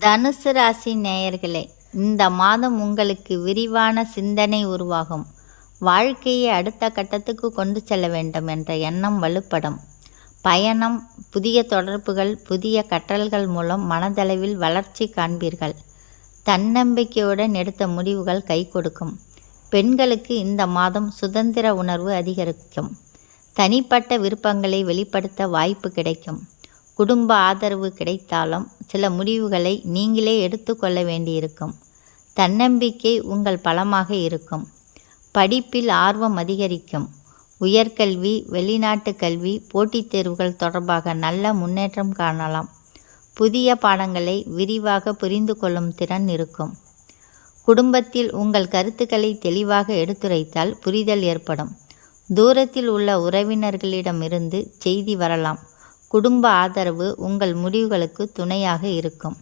தனுசு ராசி நேயர்களே இந்த மாதம் உங்களுக்கு விரிவான சிந்தனை உருவாகும். வாழ்க்கையை அடுத்த கட்டத்துக்கு கொண்டு செல்ல வேண்டும் என்ற எண்ணம் வலுப்படும். பயணம் புதிய தொடர்புகள் புதிய கற்றல்கள் மூலம் மனதளவில் வளர்ச்சி காண்பீர்கள். தன்னம்பிக்கையுடன் எடுத்த முடிவுகள் கை கொடுக்கும். பெண்களுக்கு இந்த மாதம் சுதந்திர உணர்வு அதிகரிக்கும். தனிப்பட்ட விருப்பங்களை வெளிப்படுத்த வாய்ப்பு கிடைக்கும். குடும்ப ஆதரவு கிடைத்தாலும் சில முடிவுகளை நீங்களே எடுத்துக்கொள்ள வேண்டியிருக்கும். தன்னம்பிக்கை உங்கள் பலமாக இருக்கும். படிப்பில் ஆர்வம் அதிகரிக்கும். உயர்கல்வி வெளிநாட்டு கல்வி போட்டித் தேர்வுகள் தொடர்பாக நல்ல முன்னேற்றம் காணலாம். புதிய பாடங்களை விரிவாக புரிந்து கொள்ளும் திறன் இருக்கும். குடும்பத்தில் உங்கள் கருத்துக்களை தெளிவாக எடுத்துரைத்தால் புரிதல் ஏற்படும். தூரத்தில் உள்ள உறவினர்களிடமிருந்து செய்தி வரலாம். குடும்ப ஆதரவு உங்கள் முடிவுகளுக்கு துணையாக இருக்கும்.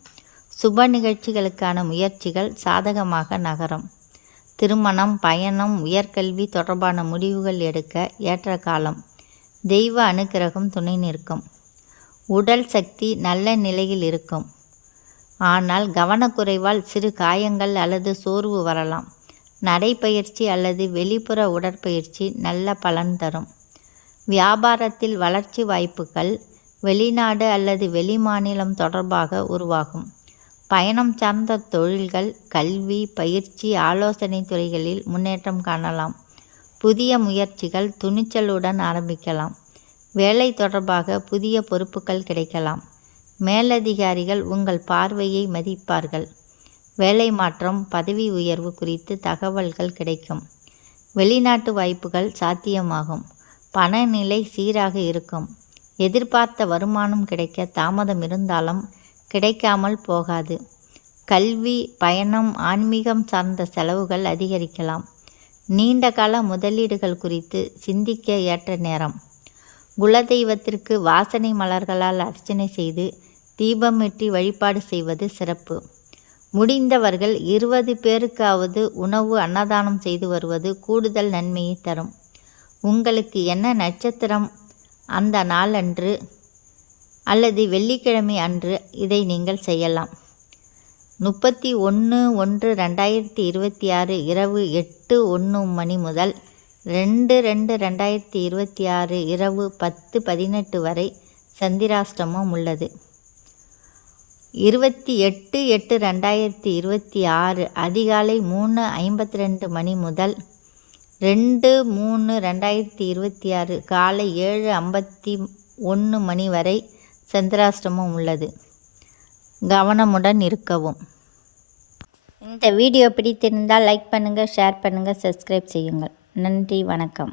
சுப நிகழ்ச்சிகளுக்கான முயற்சிகள் சாதகமாக நகரும். திருமணம் பயணம் உயர்கல்வி தொடர்பான முடிவுகள் எடுக்க ஏற்ற காலம். தெய்வ அனுக்கிரகம் துணை நிற்கும். உடல் சக்தி நல்ல நிலையில் இருக்கும். ஆனால் கவனக்குறைவால் சிறு காயங்கள் அல்லது சோர்வு வரலாம். நடைப்பயிற்சி அல்லது வெளிப்புற உடற்பயிற்சி நல்ல பலன் தரும். வியாபாரத்தில் வளர்ச்சி வாய்ப்புகள் வெளிநாடு அல்லது வெளிமாநிலம் தொடர்பாக உருவாகும். பயணம் சார்ந்த தொழில்கள் கல்வி பயிற்சி ஆலோசனை துறைகளில் முன்னேற்றம் காணலாம். புதிய முயற்சிகள் துணிச்சலுடன் ஆரம்பிக்கலாம். வேலை தொடர்பாக புதிய பொறுப்புகள் கிடைக்கலாம். மேலதிகாரிகள் உங்கள் பார்வையை மதிப்பார்கள். வேலை மாற்றம் பதவி உயர்வு குறித்து தகவல்கள் கிடைக்கும். வெளிநாட்டு வாய்ப்புகள் சாத்தியமாகும். பணநிலை சீராக இருக்கும். எதிர்பார்த்த வருமானம் கிடைக்க தாமதம் இருந்தாலும் கிடைக்காமல் போகாது. கல்வி பயணம் ஆன்மீகம் சார்ந்த செலவுகள் அதிகரிக்கலாம். நீண்ட கால முதலீடுகள் குறித்து சிந்திக்க ஏற்ற நேரம். குலதெய்வத்திற்கு வாசனை மலர்களால் அர்ச்சனை செய்து தீபமிட்டி வழிபாடு செய்வது சிறப்பு. முடிந்தவர்கள் இருபது பேருக்காவது உணவு அன்னதானம் செய்து வருவது கூடுதல் நன்மையை தரும். உங்களுக்கு என்ன நட்சத்திரம் அந்த நாளன்று அல்லது வெள்ளிக்கிழமை அன்று இதை நீங்கள் செய்யலாம். முப்பத்தி ஒன்று ஒன்று ரெண்டாயிரத்தி இருபத்தி ஆறு இரவு எட்டு ஒன்று மணி முதல் ரெண்டு ரெண்டு ரெண்டாயிரத்தி இருபத்தி ஆறு இரவு பத்து பதினெட்டு வரை சந்திராஷ்டமம் உள்ளது. இருபத்தி எட்டு எட்டு ரெண்டாயிரத்தி இருபத்தி ஆறு அதிகாலை மூணு ஐம்பத்தி ரெண்டு மணி முதல் ரெண்டு மூணு ரெண்டாயிரத்தி இருபத்தி ஆறு காலை ஏழு ஐம்பத்தி ஒன்று மணி வரை சந்திராஷ்டமம் உள்ளது. கவனமுடன் இருக்கவும். இந்த வீடியோ பிடித்திருந்தால் லைக் பண்ணுங்கள் ஷேர் பண்ணுங்கள் சப்ஸ்கிரைப் செய்யுங்கள். நன்றி வணக்கம்.